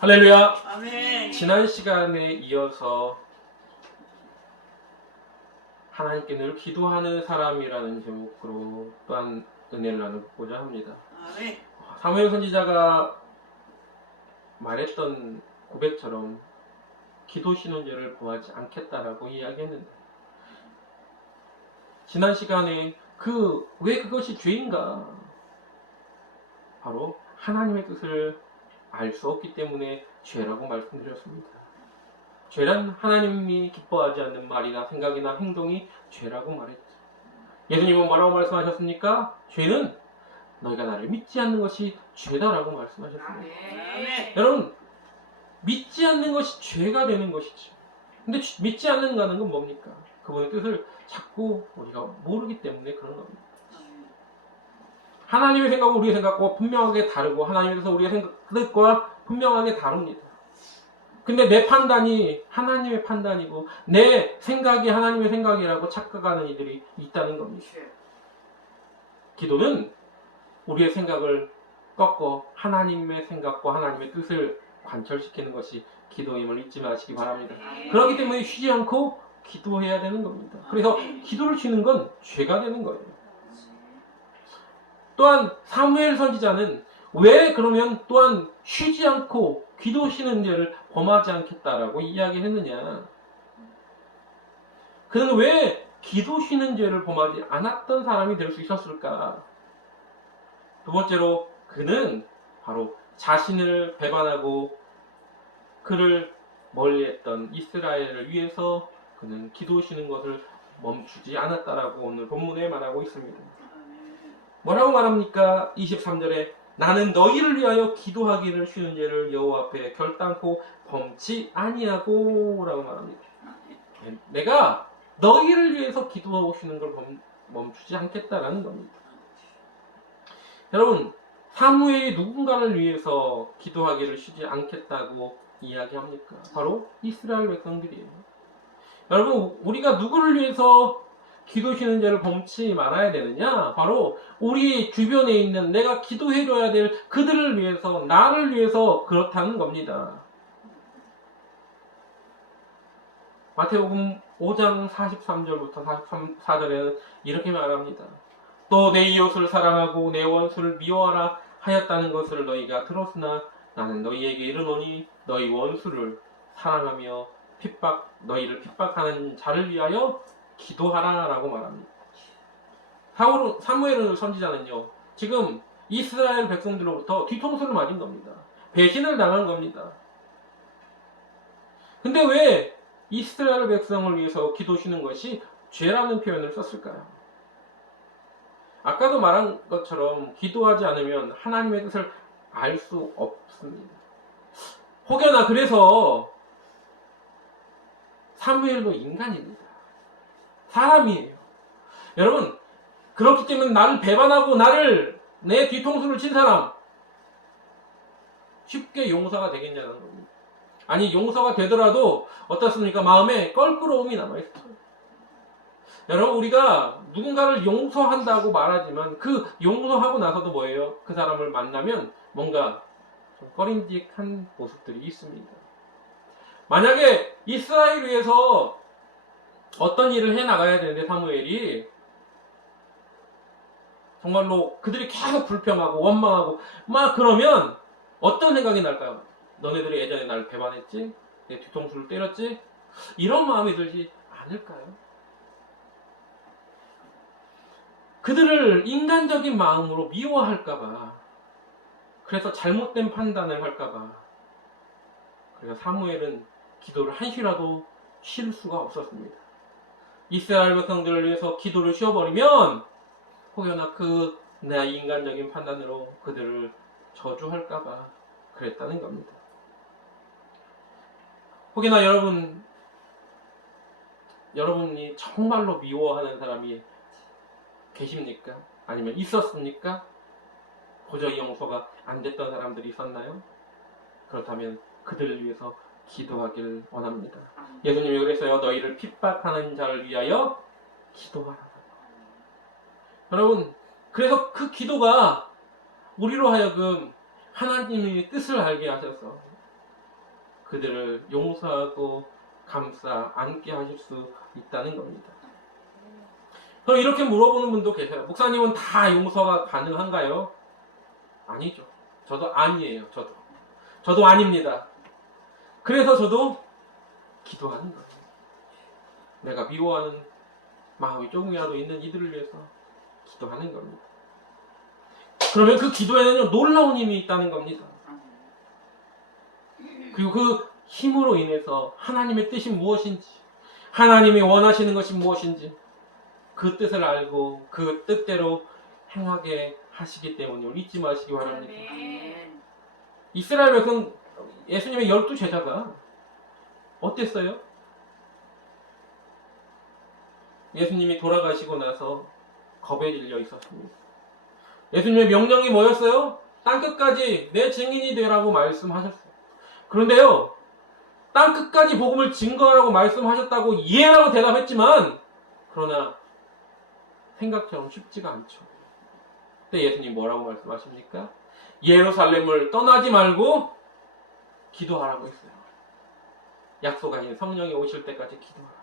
할렐루야. 아멘. 지난 시간에 이어서 하나님께 늘 기도하는 사람이라는 제목으로 또한 은혜를 나누고자 합니다. 아멘. 사무엘 선지자가 말했던 고백처럼 기도 신혼죄를 범하지 않겠다라고 이야기했는데, 지난 시간에 왜 그것이 죄인가? 바로 하나님의 뜻을 알 수 없기 때문에 죄라고 말씀드렸습니다. 죄란 하나님이 기뻐하지 않는 말이나 생각이나 행동이 죄라고 말했죠. 예수님은 뭐라고 말씀하셨습니까? 죄는 너희가 나를 믿지 않는 것이 죄다라고 말씀하셨습니다. 아멘. 여러분, 믿지 않는 것이 죄가 되는 것이죠. 근데 믿지 않는다는 건 뭡니까? 그분의 뜻을 자꾸 우리가 모르기 때문에 그런 겁니다. 하나님의 생각은 우리의 생각과 분명하게 다르고, 하나님의 뜻은 우리의 뜻과 분명하게 다릅니다. 근데 내 판단이 하나님의 판단이고 내 생각이 하나님의 생각이라고 착각하는 이들이 있다는 겁니다. 기도는 우리의 생각을 꺾어 하나님의 생각과 하나님의 뜻을 관철시키는 것이 기도임을 잊지 마시기 바랍니다. 그렇기 때문에 쉬지 않고 기도해야 되는 겁니다. 그래서 기도를 쉬는 건 죄가 되는 거예요. 또한 사무엘 선지자는 왜 그러면 또한 쉬지 않고 기도 쉬는 죄를 범하지 않겠다라고 이야기했느냐? 그는 왜 기도 쉬는 죄를 범하지 않았던 사람이 될 수 있었을까? 두 번째로, 그는 바로 자신을 배반하고 그를 멀리했던 이스라엘을 위해서 그는 기도 쉬는 것을 멈추지 않았다라고 오늘 본문에 말하고 있습니다. 뭐라고 말합니까? 23절에 나는 너희를 위하여 기도하기를 쉬는 죄를 여호와 앞에 결단코 범치 아니하고 라고 말합니다. 내가 너희를 위해서 기도하고 쉬는 걸 멈추지 않겠다라는 겁니다. 여러분, 사무엘이 누군가를 위해서 기도하기를 쉬지 않겠다고 이야기합니까? 바로 이스라엘 백성들이에요. 여러분, 우리가 누구를 위해서 기도 쉬는 죄를 범치 말아야 되느냐? 바로 우리 주변에 있는 내가 기도해줘야 될 그들을 위해서, 나를 위해서 그렇다는 겁니다. 마태복음 5장 43절부터 44절에는 이렇게 말합니다. 또 내 이웃을 사랑하고 내 원수를 미워하라 하였다는 것을 너희가 들었으나 나는 너희에게 이르노니 너희 원수를 사랑하며 너희를 핍박하는 자를 위하여 기도하라라고 말합니다. 사무엘 선지자는요, 지금 이스라엘 백성들로부터 뒤통수를 맞은 겁니다. 배신을 당한 겁니다. 근데 왜 이스라엘 백성을 위해서 기도 쉬는 것이 죄라는 표현을 썼을까요? 아까도 말한 것처럼 기도하지 않으면 하나님의 뜻을 알 수 없습니다. 혹여나 그래서 사무엘도 인간입니다. 사람이에요. 여러분, 그렇기 때문에 나를 배반하고 내 뒤통수를 친 사람 쉽게 용서가 되겠냐는 겁니다. 아니, 용서가 되더라도 어떻습니까? 마음에 껄끄러움이 남아있어요. 여러분, 우리가 누군가를 용서한다고 말하지만 그 용서하고 나서도 뭐예요? 그 사람을 만나면 뭔가 좀 꺼림직한 모습들이 있습니다. 만약에 이스라엘 위해서 어떤 일을 해나가야 되는데 사무엘이 정말로 그들이 계속 불평하고 원망하고 막 그러면 어떤 생각이 날까요? 너네들이 예전에 날 배반했지? 내 뒤통수를 때렸지? 이런 마음이 들지 않을까요? 그들을 인간적인 마음으로 미워할까봐, 그래서 잘못된 판단을 할까봐, 그래서 사무엘은 기도를 한시라도 쉴 수가 없었습니다. 이스라엘 백성들을 위해서 기도를 쉬어버리면 혹여나 내 인간적인 판단으로 그들을 저주할까봐 그랬다는 겁니다. 혹여나 여러분이 정말로 미워하는 사람이 계십니까? 아니면 있었습니까? 도저히 용서가 안 됐던 사람들이 있었나요? 그렇다면 그들을 위해서 기도하길 원합니다. 예수님이 그랬어요. 너희를 핍박하는 자를 위하여 기도하라. 여러분, 그래서 그 기도가 우리로 하여금 하나님의 뜻을 알게 하셔서 그들을 용서하고 감싸 안게 하실 수 있다는 겁니다. 그럼 이렇게 물어보는 분도 계세요. 목사님은 다 용서가 가능한가요? 아니죠. 저도 아니에요. 저도 아닙니다. 그래서 저도 기도하는 거예요. 내가 미워하는 마음이 조금이라도 있는 이들을 위해서 기도하는 겁니다. 그러면 그 기도에는요, 놀라운 힘이 있다는 겁니다. 그리고 그 힘으로 인해서 하나님의 뜻이 무엇인지, 하나님이 원하시는 것이 무엇인지 그 뜻을 알고 그 뜻대로 행하게 하시기 때문에 잊지 마시기 바랍니다. 이스라엘 백성, 예수님의 12제자가 어땠어요? 예수님이 돌아가시고 나서 겁에 질려 있었습니다. 예수님의 명령이 뭐였어요? 땅끝까지 내 증인이 되라고 말씀하셨어요. 그런데요, 땅끝까지 복음을 증거하라고 말씀하셨다고 이해라고 대답했지만, 그러나 생각처럼 쉽지가 않죠. 그때 예수님 뭐라고 말씀하십니까? 예루살렘을 떠나지 말고 기도하라고 했어요. 약속하신 성령이 오실 때까지 기도하라.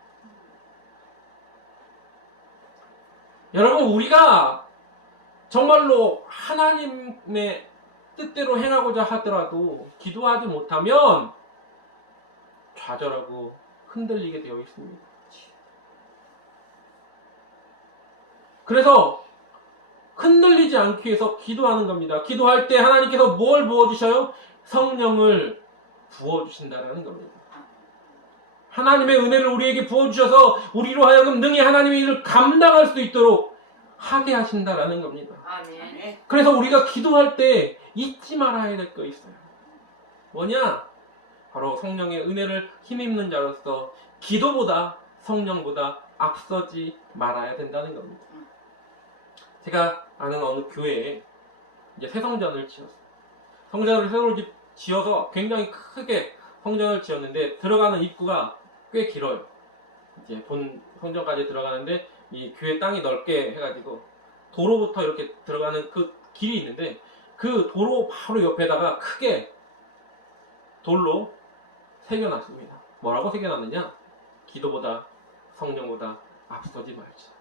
여러분, 우리가 정말로 하나님의 뜻대로 행하고자 하더라도 기도하지 못하면 좌절하고 흔들리게 되어 있습니다. 그래서 흔들리지 않기 위해서 기도하는 겁니다. 기도할 때 하나님께서 뭘 부어주셔요? 성령을 부어주신다는 겁니다. 하나님의 은혜를 우리에게 부어주셔서 우리로 하여금 능히 하나님의 일을 감당할 수 있도록 하게 하신다라는 겁니다. 아멘. 그래서 우리가 기도할 때 잊지 말아야 될 거 있어요. 뭐냐? 바로 성령의 은혜를 힘입는 자로서 기도보다 성령보다 앞서지 말아야 된다는 겁니다. 제가 아는 어느 교회에 이제 새 성전을 지었어요. 성전을 새로 지어서 굉장히 크게 성전을 지었는데 들어가는 입구가 꽤 길어요. 이제 본 성전까지 들어가는데 이 교회 땅이 넓게 해가지고 도로부터 이렇게 들어가는 그 길이 있는데 그 도로 바로 옆에다가 크게 돌로 새겨놨습니다. 뭐라고 새겨놨느냐? 기도보다 성령보다 앞서지 말자.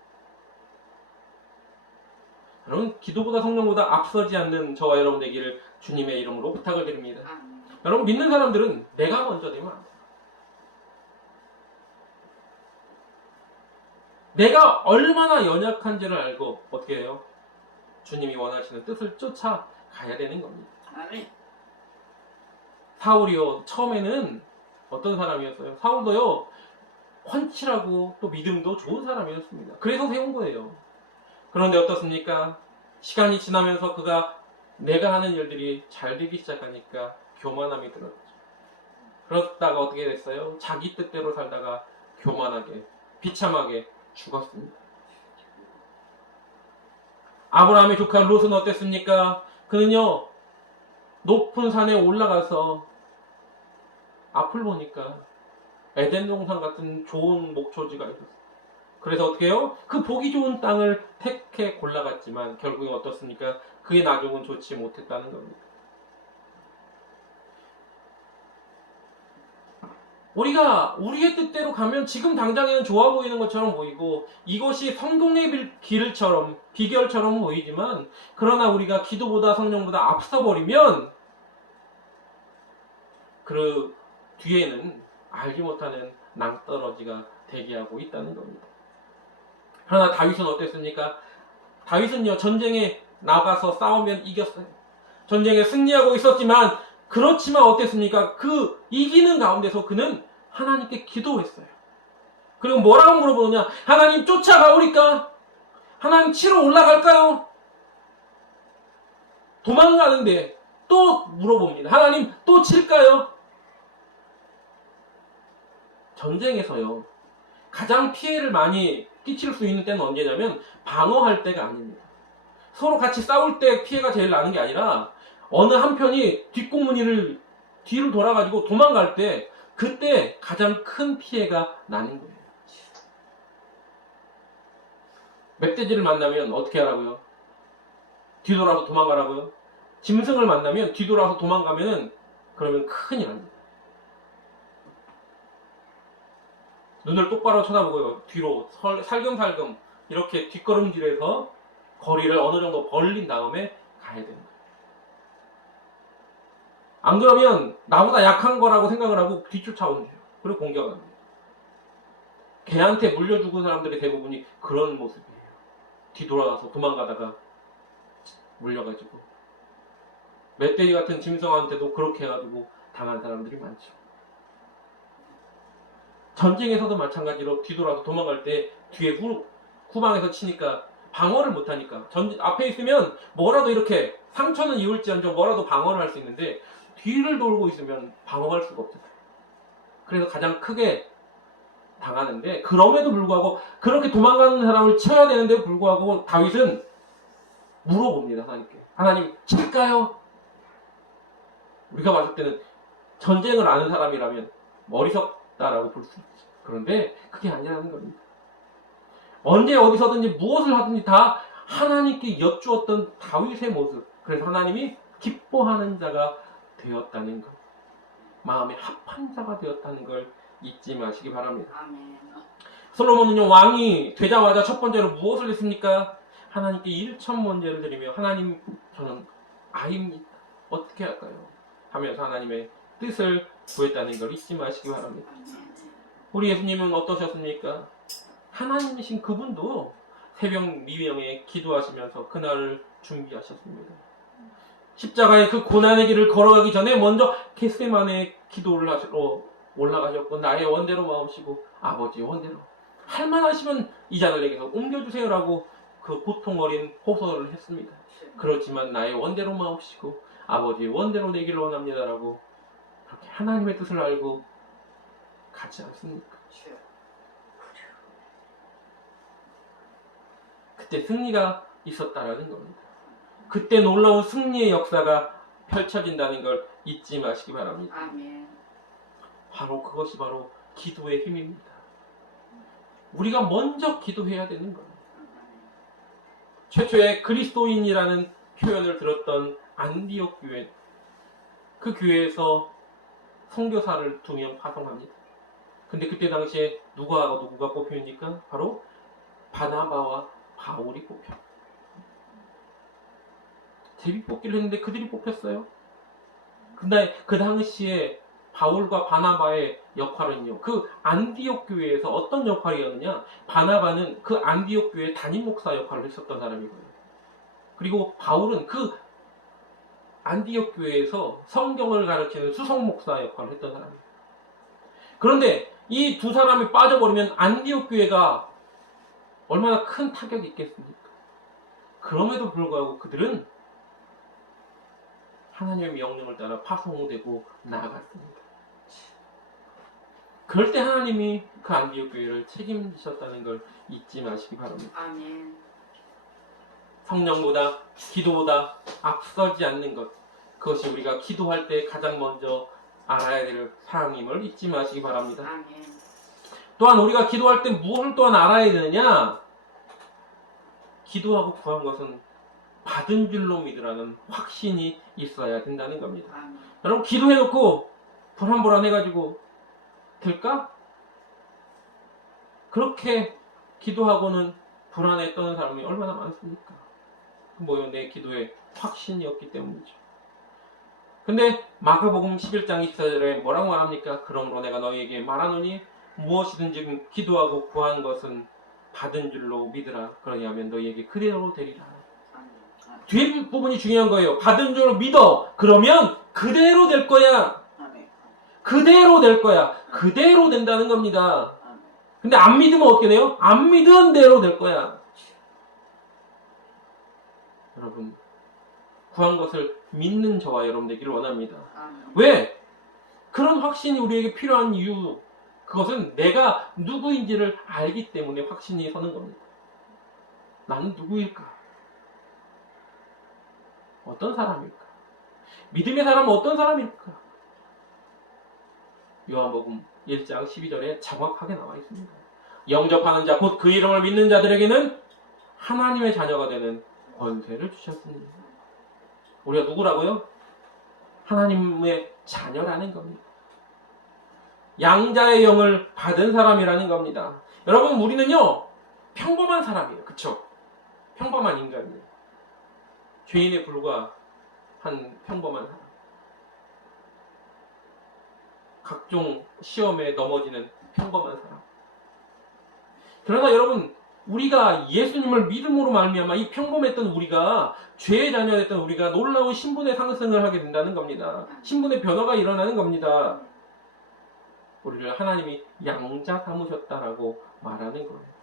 여러분, 기도보다 성령보다 앞서지 않는 저와 여러분 되기를 주님의 이름으로 부탁을 드립니다. 여러분, 믿는 사람들은 내가 먼저 되면 안 돼요. 내가 얼마나 연약한지를 알고 어떻게 해요? 주님이 원하시는 뜻을 쫓아가야 되는 겁니다. 아멘. 사울이요, 처음에는 어떤 사람이었어요? 사울도요, 헌칠하고 또 믿음도 좋은 사람이었습니다. 그래서 세운 거예요. 그런데 어떻습니까? 시간이 지나면서 그가 내가 하는 일들이 잘 되기 시작하니까 교만함이 들었죠. 그러다가 어떻게 됐어요? 자기 뜻대로 살다가 교만하게, 비참하게 죽었습니다. 아브라함의 조카 롯은 어땠습니까? 그는요, 높은 산에 올라가서 앞을 보니까 에덴 동산 같은 좋은 목초지가 있었어요. 그래서 어떻게 해요? 그 보기 좋은 땅을 택해 골라갔지만 결국에 어떻습니까? 그의 나중은 좋지 못했다는 겁니다. 우리가 우리의 뜻대로 가면 지금 당장에는 좋아 보이는 것처럼 보이고 이것이 성공의 길처럼 비결처럼 보이지만 그러나 우리가 기도보다 성령보다 앞서버리면 그 뒤에는 알지 못하는 낭떠러지가 대기하고 있다는 겁니다. 그러나 다윗은 어땠습니까? 다윗은요, 전쟁에 나가서 싸우면 이겼어요. 전쟁에 승리하고 있었지만 그렇지만 어땠습니까? 그 이기는 가운데서 그는 하나님께 기도했어요. 그리고 뭐라고 물어보느냐? 하나님 쫓아가오리까? 하나님 치러 올라갈까요? 도망가는데 또 물어봅니다. 하나님 또 칠까요? 전쟁에서요, 가장 피해를 많이 끼칠 수 있는 때는 언제냐면 방어할 때가 아닙니다. 서로 같이 싸울 때 피해가 제일 나는 게 아니라 어느 한편이 뒷공무니를 뒤로 돌아가지고 도망갈 때 그때 가장 큰 피해가 나는 거예요. 멧돼지를 만나면 어떻게 하라고요? 뒤돌아서 도망가라고요? 짐승을 만나면 뒤돌아서 도망가면 그러면 큰일 납니다. 눈을 똑바로 쳐다보고요. 뒤로 살금살금 이렇게 뒷걸음질해서 거리를 어느 정도 벌린 다음에 가야 되는 거예요. 안 그러면 나보다 약한 거라고 생각을 하고 뒤쫓아온대요. 그리고 공격하는 거예요. 개한테 물려 죽은 사람들이 대부분이 그런 모습이에요. 뒤돌아가서 도망가다가 물려가지고. 멧돼지 같은 짐승한테도 그렇게 해가지고 당한 사람들이 많죠. 전쟁에서도 마찬가지로 뒤돌아서 도망갈 때 뒤에 후방에서 치니까 방어를 못하니까 앞에 있으면 뭐라도 이렇게 상처는 입을지언정 뭐라도 방어를 할 수 있는데 뒤를 돌고 있으면 방어할 수가 없잖아요. 그래서 가장 크게 당하는데 그럼에도 불구하고 그렇게 도망가는 사람을 쳐야 되는데 불구하고 다윗은 물어봅니다. 하나님께. 하나님 칠까요? 우리가 봤을 때는 전쟁을 아는 사람이라면 어리석다라고 볼 수 있지. 그런데 그게 아니라는 겁니다. 언제 어디서든지 무엇을 하든지 다 하나님께 여쭈었던 다윗의 모습. 그래서 하나님이 기뻐하는 자가 되었다는 것. 마음에 합한 자가 되었다는 걸 잊지 마시기 바랍니다. 아멘. 솔로몬은요, 왕이 되자마자 첫 번째로 무엇을 했습니까? 하나님께 일천번제를 드리며 하나님 저는 아입니다. 어떻게 할까요? 하면서 하나님의 뜻을 구했다는 걸 잊지 마시기 바랍니다. 우리 예수님은 어떠셨습니까? 하나님이신 그분도 새벽 미명에 기도하시면서 그날을 준비하셨습니다. 십자가의 그 고난의 길을 걸어가기 전에 먼저 겟세마네 기도를 하시러 올라가셨고 나의 원대로 마옵시고 아버지의 원대로 할 만하시면 이 자들에게서 옮겨주세요라고 그 고통 어린 호소를 했습니다. 그렇지만 나의 원대로 마옵시고 아버지의 원대로 되기를 원합니다라고 그렇게 하나님의 뜻을 알고 가지 않습니까? 그때 승리가 있었다라는 겁니다. 그때 놀라운 승리의 역사가 펼쳐진다는 걸 잊지 마시기 바랍니다. 아멘. 바로 그것이 바로 기도의 힘입니다. 우리가 먼저 기도해야 되는 겁니다. 최초의 그리스도인이라는 표현을 들었던 안디옥 교회, 그 교회에서 선교사를 2명 파송합니다. 근데 그때 당시에 누구가 뽑힙니까? 바로 바나바와 바울이 뽑혀. 제비 뽑기를 했는데 그들이 뽑혔어요. 근데 그 당시에 바울과 바나바의 역할은요, 그 안디옥 교회에서 어떤 역할이었느냐? 바나바는 그 안디옥 교회 담임 목사 역할을 했었던 사람이고요. 그리고 바울은 그 안디옥 교회에서 성경을 가르치는 수석 목사 역할을 했던 사람이에요. 그런데 이 두 사람이 빠져버리면 안디옥 교회가 얼마나 큰 타격이 있겠습니까? 그럼에도 불구하고 그들은 하나님의 명령을 따라 파송되고 나아갔습니다. 그럴 때 하나님이 그 안디옥 교회를 책임지셨다는 걸 잊지 마시기 바랍니다. 아멘. 성령보다 기도보다 앞서지 않는 것, 그것이 우리가 기도할 때 가장 먼저 알아야 될 사항임을 잊지 마시기 바랍니다. 아멘. 또한 우리가 기도할 때 무엇을 또한 알아야 되느냐? 기도하고 구한 것은 받은 줄로 믿으라는 확신이 있어야 된다는 겁니다. 아멘. 여러분 기도해놓고 불안불안해가지고 될까? 그렇게 기도하고는 불안에 떠는 사람이 얼마나 많습니까? 뭐요? 내 기도에 확신이 없기 때문이죠. 근데 마가복음 11장 24절에 뭐라고 말합니까? 그러므로 내가 너희에게 말하노니 무엇이든지 기도하고 구한 것은 받은 줄로 믿으라. 그러냐면 너희에게 그대로 되리라. 뒤에 부분이 중요한 거예요. 받은 줄로 믿어. 그러면 그대로 될 거야. 그대로 될 거야. 그대로 된다는 겁니다. 근데 안 믿으면 어떻게 돼요? 안 믿은 대로 될 거야. 여러분, 구한 것을 믿는 저와 여러분 되기를 원합니다. 왜? 그런 확신이 우리에게 필요한 이유, 그것은 내가 누구인지를 알기 때문에 확신이 서는 겁니다. 나는 누구일까? 어떤 사람일까? 믿음의 사람은 어떤 사람일까? 요한복음 1장 12절에 정확하게 나와 있습니다. 영접하는 자, 곧 그 이름을 믿는 자들에게는 하나님의 자녀가 되는 권세를 주셨습니다. 우리가 누구라고요? 하나님의 자녀라는 겁니다. 양자의 영을 받은 사람이라는 겁니다. 여러분, 우리는요, 평범한 사람이에요. 그쵸? 평범한 인간이에요. 죄인에 불과한 평범한 사람. 각종 시험에 넘어지는 평범한 사람. 그러나 여러분, 우리가 예수님을 믿음으로 말미암아 이 평범했던 우리가, 죄의 자녀였던 우리가 놀라운 신분의 상승을 하게 된다는 겁니다. 신분의 변화가 일어나는 겁니다. 우리를 하나님이 양자 삼으셨다라고 말하는 거예요.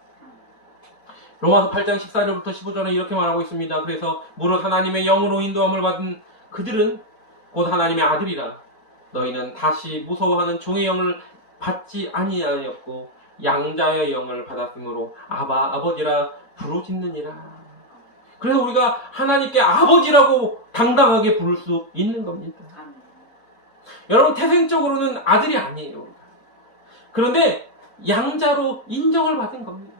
로마서 8장 14절부터 15절에 이렇게 말하고 있습니다. 그래서 무릇 하나님의 영으로 인도함을 받은 그들은 곧 하나님의 아들이라. 너희는 다시 무서워하는 종의 영을 받지 아니하였고 양자의 영을 받았으므로 아바 아버지라 부르짖느니라. 그래서 우리가 하나님께 아버지라고 당당하게 부를 수 있는 겁니다. 여러분, 태생적으로는 아들이 아니에요. 그런데 양자로 인정을 받은 겁니다.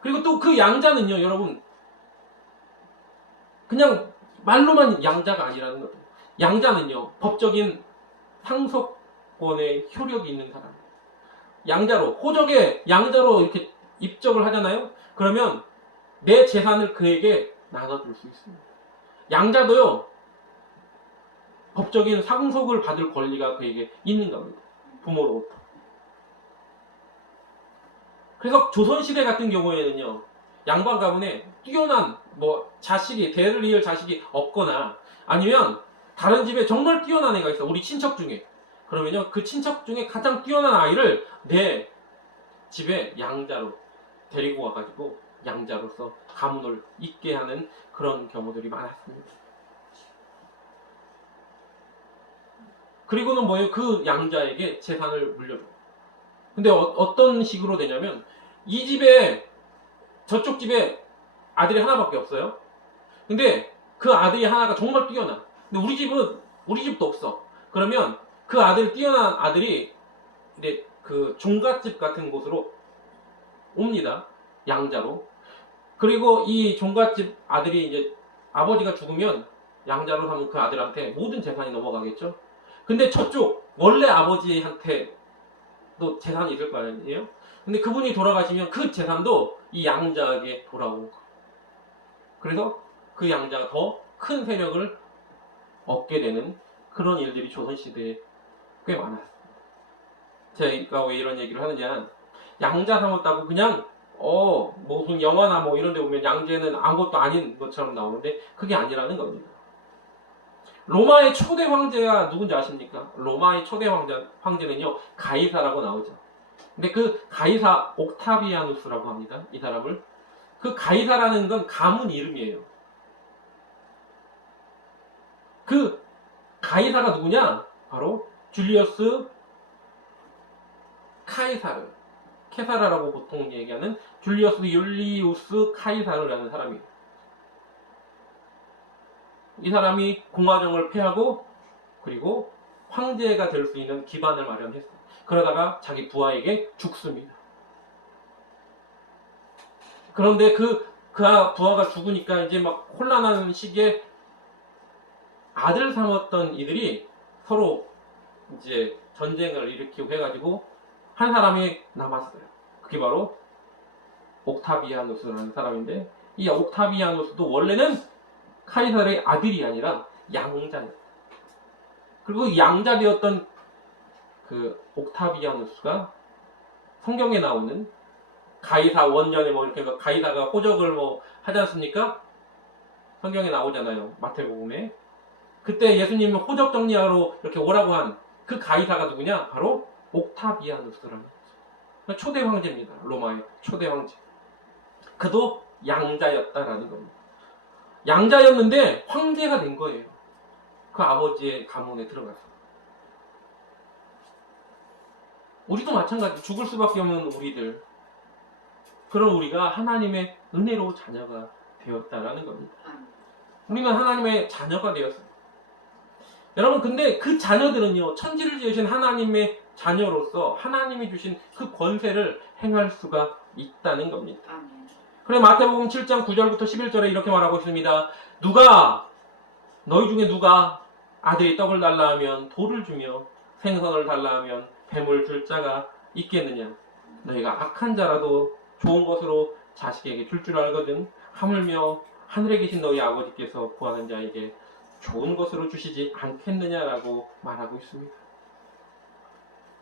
그리고 또 그 양자는요, 여러분, 그냥 말로만 양자가 아니라는 거죠. 양자는요, 법적인 상속권의 효력이 있는 사람. 양자로, 호적에 양자로 이렇게 입적을 하잖아요? 그러면 내 재산을 그에게 나눠줄 수 있습니다. 양자도요, 법적인 상속을 받을 권리가 그에게 있는 겁니다. 부모로부터. 그래서 조선시대 같은 경우에는요, 양반 가문에 뛰어난 자식이, 대를 이을 자식이 없거나 아니면 다른 집에 정말 뛰어난 애가 있어. 우리 친척 중에. 그러면요, 그 친척 중에 가장 뛰어난 아이를 내 집에 양자로 데리고 와가지고 양자로서 가문을 잇게 하는 그런 경우들이 많았습니다. 그리고는 뭐예요? 그 양자에게 재산을 물려줘요. 근데 어떤 식으로 되냐면, 이 집에, 저쪽 집에 아들이 하나밖에 없어요. 근데 그 아들이 하나가 정말 뛰어나. 근데 우리 집도 없어. 그러면 그 뛰어난 아들이 이제 그 종갓집 같은 곳으로 옵니다. 양자로. 그리고 이 종갓집 아들이 이제 아버지가 죽으면 양자로 삼은 그 아들한테 모든 재산이 넘어가겠죠. 근데 저쪽 원래 아버지한테 또 재산이 있을 거 아니에요? 근데 그분이 돌아가시면 그 재산도 이 양자에게 돌아오고, 그래서 그 양자가 더 큰 세력을 얻게 되는 그런 일들이 조선시대에 꽤 많았습니다. 제가 왜 이런 얘기를 하느냐, 양자 삼았다고 그냥 무슨 영화나 뭐 이런 데 보면 양자는 아무것도 아닌 것처럼 나오는데 그게 아니라는 겁니다. 로마의 초대 황제가 누군지 아십니까? 로마의 초대 황제는요, 가이사라고 나오죠. 근데 그 가이사 옥타비아누스라고 합니다. 이 사람을. 그 가이사라는 건 가문 이름이에요. 그 가이사가 누구냐? 바로 줄리어스 카이사르. 케사라라고 보통 얘기하는 줄리어스 율리우스 카이사르라는 사람이에요. 이 사람이 공화정을 폐하고 그리고 황제가 될 수 있는 기반을 마련했어요. 그러다가 자기 부하에게 죽습니다. 그런데 그 부하가 죽으니까 이제 막 혼란하는 시기에 아들 삼았던 이들이 서로 이제 전쟁을 일으키고 해가지고 한 사람이 남았어요. 그게 바로 옥타비아누스라는 사람인데, 이 옥타비아누스도 원래는 카이사르의 아들이 아니라 양자였어요. 그리고 양자되었던 그 옥타비아누스가 성경에 나오는 가이사 원전에 뭐 이렇게 가이사가 호적을 뭐 하지 않습니까? 성경에 나오잖아요. 마태복음에. 그때 예수님이 호적 정리하러 이렇게 오라고 한 그 가이사가 누구냐? 바로 옥타비아누스라는 거죠. 초대 황제입니다. 로마의 초대 황제. 그도 양자였다라는 겁니다. 양자였는데 황제가 된 거예요. 그 아버지의 가문에 들어가서. 우리도 마찬가지. 죽을 수밖에 없는 우리들. 그런 우리가 하나님의 은혜로 자녀가 되었다라는 겁니다. 우리는 하나님의 자녀가 되었습니다. 여러분, 근데 그 자녀들은요, 천지를 지으신 하나님의 자녀로서 하나님이 주신 그 권세를 행할 수가 있다는 겁니다. 그래, 마태복음 7장 9절부터 11절에 이렇게 말하고 있습니다. 너희 중에 누가 아들이 떡을 달라 하면 돌을 주며 생선을 달라 하면 뱀을 줄 자가 있겠느냐. 너희가 악한 자라도 좋은 것으로 자식에게 줄 줄 알거든. 하물며 하늘에 계신 너희 아버지께서 구하는 자에게 좋은 것으로 주시지 않겠느냐라고 말하고 있습니다.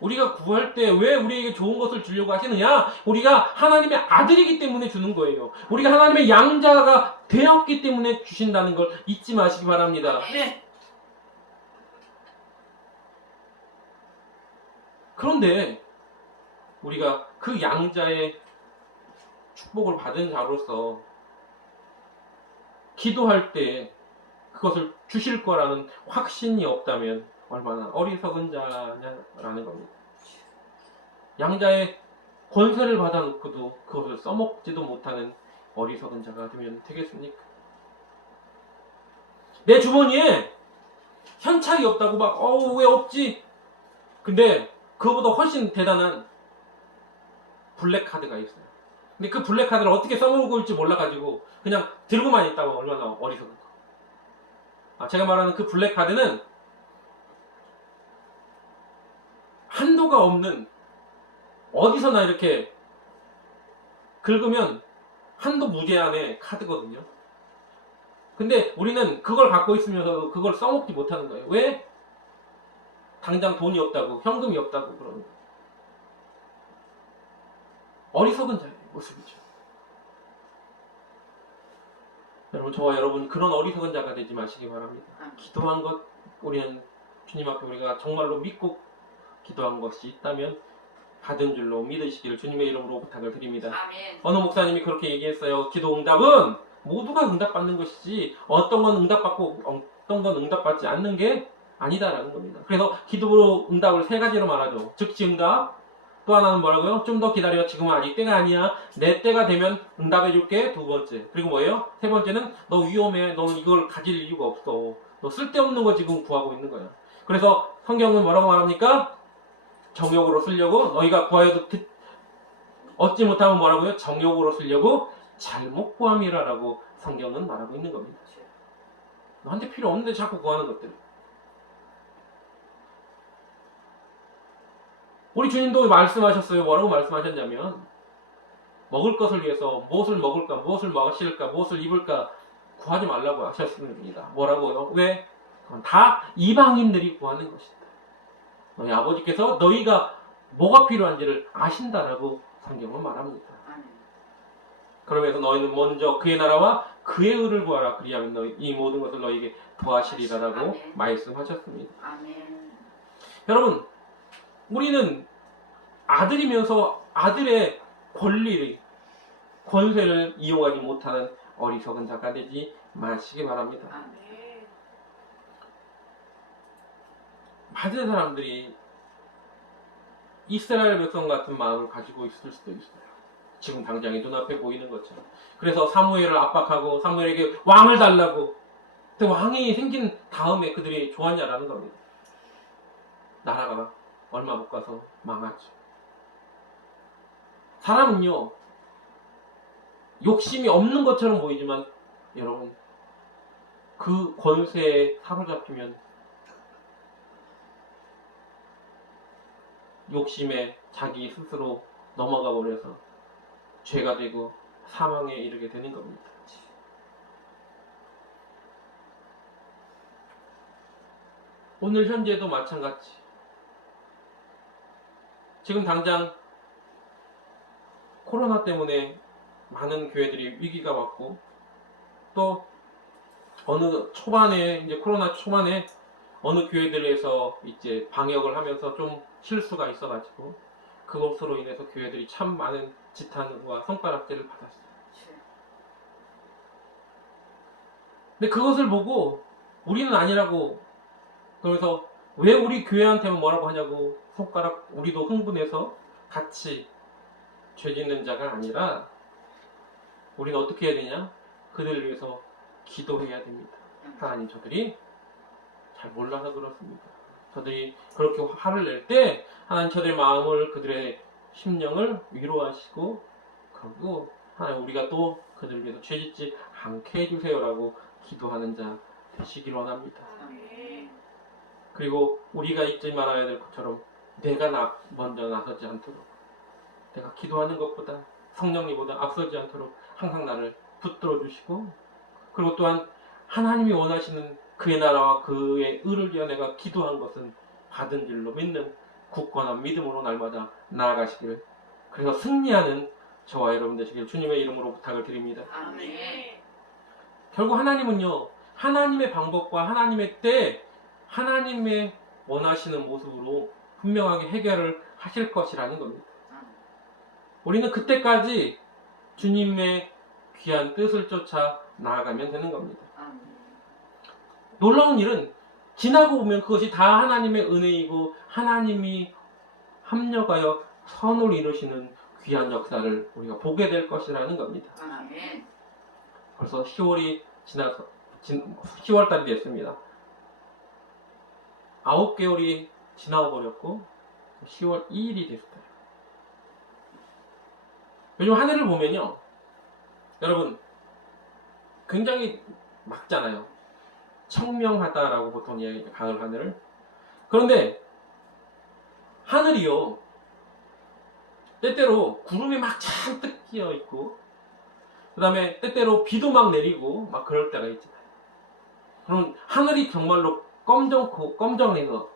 우리가 구할 때 왜 우리에게 좋은 것을 주려고 하시느냐? 우리가 하나님의 아들이기 때문에 주는 거예요. 우리가 하나님의 양자가 되었기 때문에 주신다는 걸 잊지 마시기 바랍니다. 네. 그런데 우리가 그 양자의 축복을 받은 자로서 기도할 때 그것을 주실 거라는 확신이 없다면 얼마나 어리석은 자냐라는 겁니다. 양자의 권세를 받아놓고도 그것을 써먹지도 못하는 어리석은 자가 되면 되겠습니까? 내 주머니에 현찰이 없다고 막 왜 없지? 근데 그거보다 훨씬 대단한 블랙카드가 있어요. 근데 그 블랙카드를 어떻게 써먹을지 몰라가지고 그냥 들고만 있다면 얼마나 어리석은가. 제가 말하는 그 블랙카드는 한도가 없는, 어디서나 이렇게 긁으면 한도 무제한의 카드거든요. 근데 우리는 그걸 갖고 있으면서도 그걸 써먹지 못하는 거예요. 왜? 당장 돈이 없다고, 현금이 없다고 그러는 거예요. 어리석은 자의 모습이죠. 여러분, 저와 여러분 그런 어리석은 자가 되지 마시기 바랍니다. 기도한 것, 우리는 주님 앞에 우리가 정말로 믿고 기도한 것이 있다면 받은 줄로 믿으시기를 주님의 이름으로 부탁을 드립니다. 아멘. 어느 목사님이 그렇게 얘기했어요. 기도 응답은 모두가 응답받는 것이지 어떤 건 응답받고 어떤 건 응답받지 않는 게 아니다라는 겁니다. 그래서 기도로 응답을 세 가지로 말하죠. 즉시 응답, 또 하나는 뭐라고요? 좀 더 기다려. 지금은 아직 때가 아니야. 내 때가 되면 응답해 줄게. 두 번째. 그리고 뭐예요? 세 번째는 너 위험해. 너는 이걸 가질 이유가 없어. 너 쓸데없는 거 지금 구하고 있는 거야. 그래서 성경은 뭐라고 말합니까? 정욕으로 쓰려고 너희가 구하여도 얻지 못하면 뭐라고요? 정욕으로 쓰려고 잘못 구함이라라고 성경은 말하고 있는 겁니다. 너한테 필요 없는데 자꾸 구하는 것들. 우리 주님도 말씀하셨어요. 뭐라고 말씀하셨냐면 먹을 것을 위해서 무엇을 먹을까, 무엇을 마실까, 무엇을 입을까 구하지 말라고 하셨습니다. 뭐라고요? 왜? 그건 다 이방인들이 구하는 것이다. 너희 아버지께서 너희가 뭐가 필요한지를 아신다라고 성경은 말합니다. 그러면서 너희는 먼저 그의 나라와 그의 의를 구하라. 그리하면 너희 이 모든 것을 너희에게 더하시리라라고 아멘. 말씀하셨습니다. 아멘. 여러분, 우리는 아들이면서 아들의 권리를, 권세를 이용하지 못하는 어리석은 자가 되지 마시기 바랍니다. 아멘. 많은 사람들이 이스라엘 백성 같은 마음을 가지고 있을 수도 있어요. 지금 당장에 눈앞에 보이는 것처럼. 그래서 사무엘을 압박하고 사무엘에게 왕을 달라고. 근데 왕이 생긴 다음에 그들이 좋았냐라는 겁니다. 나라가 얼마 못 가서 망하죠. 사람은요, 욕심이 없는 것처럼 보이지만 여러분, 그 권세에 사로잡히면 욕심에 자기 스스로 넘어가 버려서 죄가 되고 사망에 이르게 되는 겁니다. 오늘 현재도 마찬가지. 지금 당장 코로나 때문에 많은 교회들이 위기가 왔고, 또 어느 초반에, 이제 코로나 초반에 어느 교회들에서 이제 방역을 하면서 좀 실수가 있어가지고 그것으로 인해서 교회들이 참 많은 지탄과 손가락질을 받았어요. 근데 그것을 보고 우리는 아니라고, 그래서 왜 우리 교회한테만 뭐라고 하냐고 손가락, 우리도 흥분해서 같이 죄 짓는 자가 아니라 우리는 어떻게 해야 되냐? 그들을 위해서 기도해야 됩니다. 하나님, 저들이 잘 몰라서 그렇습니다. 저들이 그렇게 화를 낼 때 하나님 저들의 마음을, 그들의 심령을 위로하시고, 그리고 하나님 우리가 또 그들을 위해서 죄짓지 않게 해주세요라고 기도하는 자 되시길 원합니다. 그리고 우리가 잊지 말아야 될 것처럼 내가 먼저 나서지 않도록, 내가 기도하는 것보다 성령님보다 앞서지 않도록 항상 나를 붙들어 주시고, 그리고 또한 하나님이 원하시는 그의 나라와 그의 의를 위해 내가 기도한 것은 받은 줄로 믿는 굳건한 믿음으로 날마다 나아가시기를, 그래서 승리하는 저와 여러분 되시길 주님의 이름으로 부탁을 드립니다. 아멘. 결국 하나님은요, 하나님의 방법과 하나님의 때, 하나님의 원하시는 모습으로 분명하게 해결을 하실 것이라는 겁니다. 우리는 그때까지 주님의 귀한 뜻을 쫓아 나아가면 되는 겁니다. 놀라운 일은 지나고 보면 그것이 다 하나님의 은혜이고 하나님이 합력하여 선을 이루시는 귀한 역사를 우리가 보게 될 것이라는 겁니다. 아멘. 벌써 10월이 지나서 10월달이 됐습니다. 9개월이 지나버렸고 10월 2일이 됐어요. 요즘 하늘을 보면요, 여러분 굉장히 맑잖아요. 청명하다라고 보통 이야기해요, 가을 하늘을. 그런데 하늘이요, 때때로 구름이 막 잔뜩 끼어 있고, 그 다음에 때때로 비도 막 내리고 막 그럴 때가 있잖아요. 그럼 하늘이 정말로 검정해서,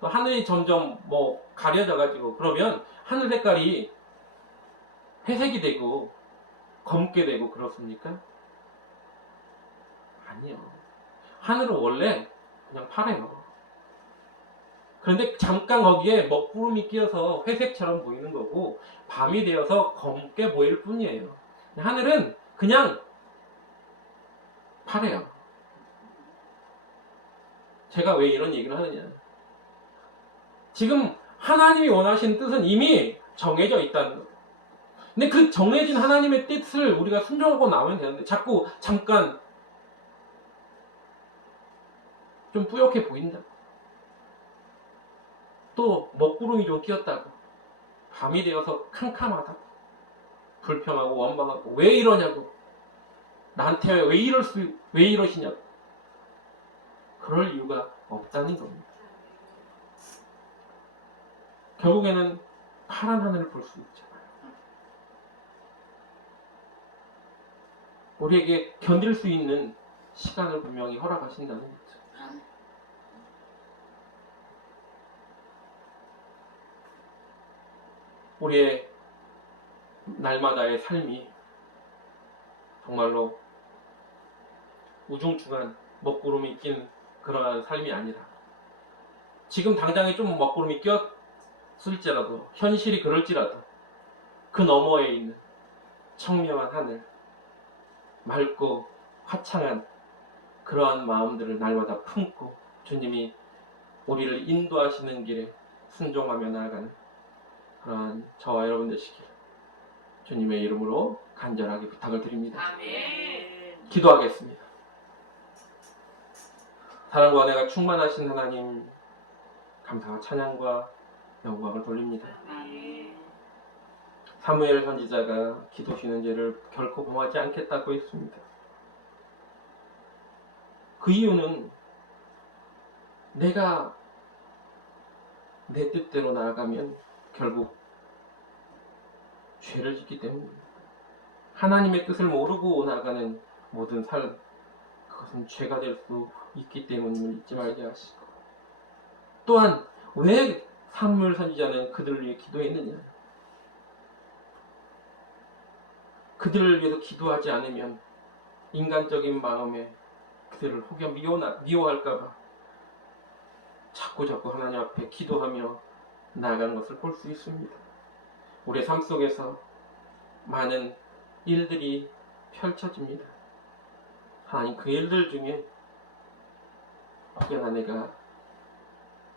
또 하늘이 점점 뭐 가려져가지고, 그러면 하늘 색깔이 회색이 되고 검게 되고 그렇습니까? 아니요. 하늘은 원래 그냥 파래요. 그런데 잠깐 거기에 먹구름이 끼어서 회색처럼 보이는 거고, 밤이 되어서 검게 보일 뿐이에요. 하늘은 그냥 파래요. 제가 왜 이런 얘기를 하느냐, 지금 하나님이 원하시는 뜻은 이미 정해져 있다는 거예요. 근데 그 정해진 하나님의 뜻을 우리가 순종하고 나오면 되는데, 자꾸 잠깐 좀 뿌옇게 보인다, 또 먹구름이 좀 끼었다고, 밤이 되어서 캄캄하다고, 불평하고 원망하고, 왜 이러냐고, 나한테 왜 이러시냐고, 그럴 이유가 없다는 겁니다. 결국에는 파란 하늘을 볼 수 있잖아요. 우리에게 견딜 수 있는 시간을 분명히 허락하신다는 거죠. 우리의 날마다의 삶이 정말로 우중충한 먹구름이 낀 그러한 삶이 아니라, 지금 당장에 좀 먹구름이 꼈을지라도, 현실이 그럴지라도 그 너머에 있는 청명한 하늘, 맑고 화창한 그러한 마음들을 날마다 품고 주님이 우리를 인도하시는 길에 순종하며 나아가는 그러한 저와 여러분 되시길 주님의 이름으로 간절하게 부탁을 드립니다. 아멘. 기도하겠습니다. 사랑과 은혜가 충만하신 하나님, 감사와 찬양과 영광을 돌립니다. 아멘. 사무엘 선지자가 기도 쉬는 죄를 결코 범하지 않겠다고 했습니다. 그 이유는 내가 내 뜻대로 나아가면 결국 죄를 짓기 때문입니다. 하나님의 뜻을 모르고 나아가는 모든 삶, 그것은 죄가 될 수 있기 때문임을 잊지 말게 하시고, 또한 왜 사무엘 선지자는 그들을 위해 기도했느냐, 그들을 위해서 기도하지 않으면 인간적인 마음에 그들을 혹여 미워할까봐 자꾸 하나님 앞에 기도하며 나아가는 것을 볼 수 있습니다. 우리의 삶 속에서 많은 일들이 펼쳐집니다. 하나님, 그 일들 중에 혹여나 내가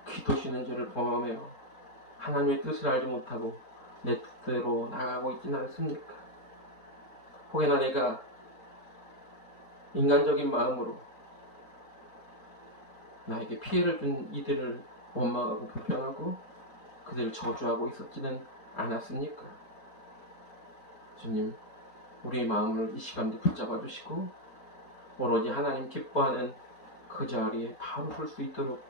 기도 쉬는 죄를 범하며 하나님의 뜻을 알지 못하고 내 뜻대로 나가고 있지는 않습니까? 혹여나 내가 인간적인 마음으로 나에게 피해를 준 이들을 원망하고 불평하고 그들을 저주하고 있었지는 않았습니까? 주님, 우리의 마음을 이 시간도 붙잡아 주시고 오로지 하나님 기뻐하는 그 자리에 바로 설 수 있도록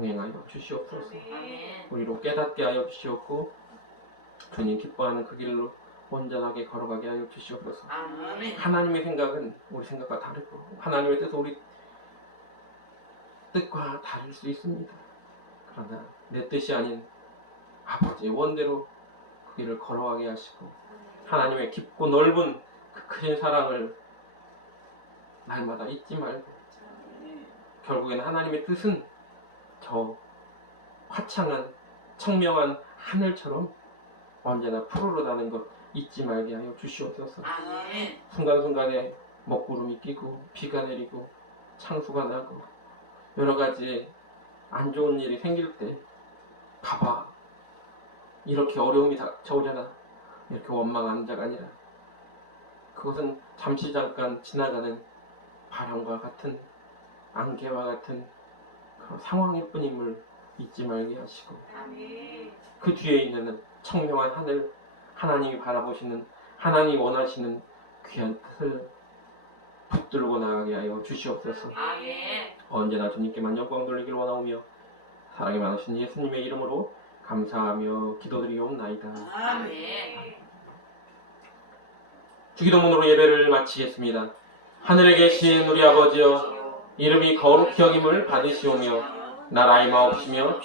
동행하여 주시옵소서. 아멘. 우리로 깨닫게 하여 주시옵고 주님 기뻐하는 그 길로 온전하게 걸어가게 하여 주시옵소서. 아멘. 하나님의 생각은 우리 생각과 다르고 하나님의 뜻은 우리 뜻과 다를 수 있습니다. 그러나 내 뜻이 아닌 아버지의 원대로 그 길을 걸어가게 하시고 하나님의 깊고 넓은 그 크신 사랑을 날마다 잊지 말고 결국에는 하나님의 뜻은 저 화창한 청명한 하늘처럼 언제나 푸르르다는 것 잊지 말게 하여 주시옵소서. 아멘. 순간순간에 먹구름이 끼고 비가 내리고 창수가 나고 여러 가지 안 좋은 일이 생길 때 봐봐 이렇게 어려움이 닥쳐오잖아 이렇게 원망하는 자가 아니라 그것은 잠시 잠깐 지나가는 바람과 같은 안개와 같은 그런 상황일 뿐임을 잊지 말게 하시고 아멘. 그 뒤에 있는 청명한 하늘 하나님이 바라보시는 하나님이 원하시는 귀한 뜻을 붙들고 나가게 하여 주시옵소서. 아멘. 언제나 주님께만 영광 돌리길 원하오며 사랑이 많으신 예수님의 이름으로 감사하며 기도드리옵나이다. 아멘. 주기도문으로 예배를 마치겠습니다. 하늘에 계신 우리 아버지여 이름이 거룩히 여김을 받으시오며 나라의 마옵시며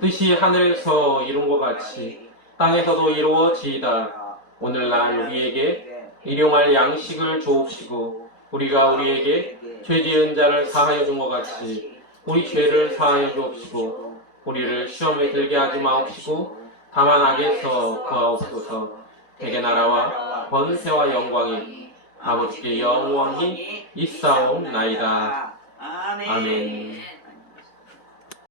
뜻이 하늘에서 이룬 것 같이 땅에서도 이루어지이다. 오늘날 우리에게 일용할 양식을 주옵시고 우리가 우리에게 죄 지은 자를 사하여 준 것 같이 우리 죄를 사하여 주옵시고 우리를 시험에 들게 하지 마옵시고 다만 악에서 구하옵소서. 대개 나라와 권세와 영광이 아버지께 영원히 있사옵나이다. 아멘.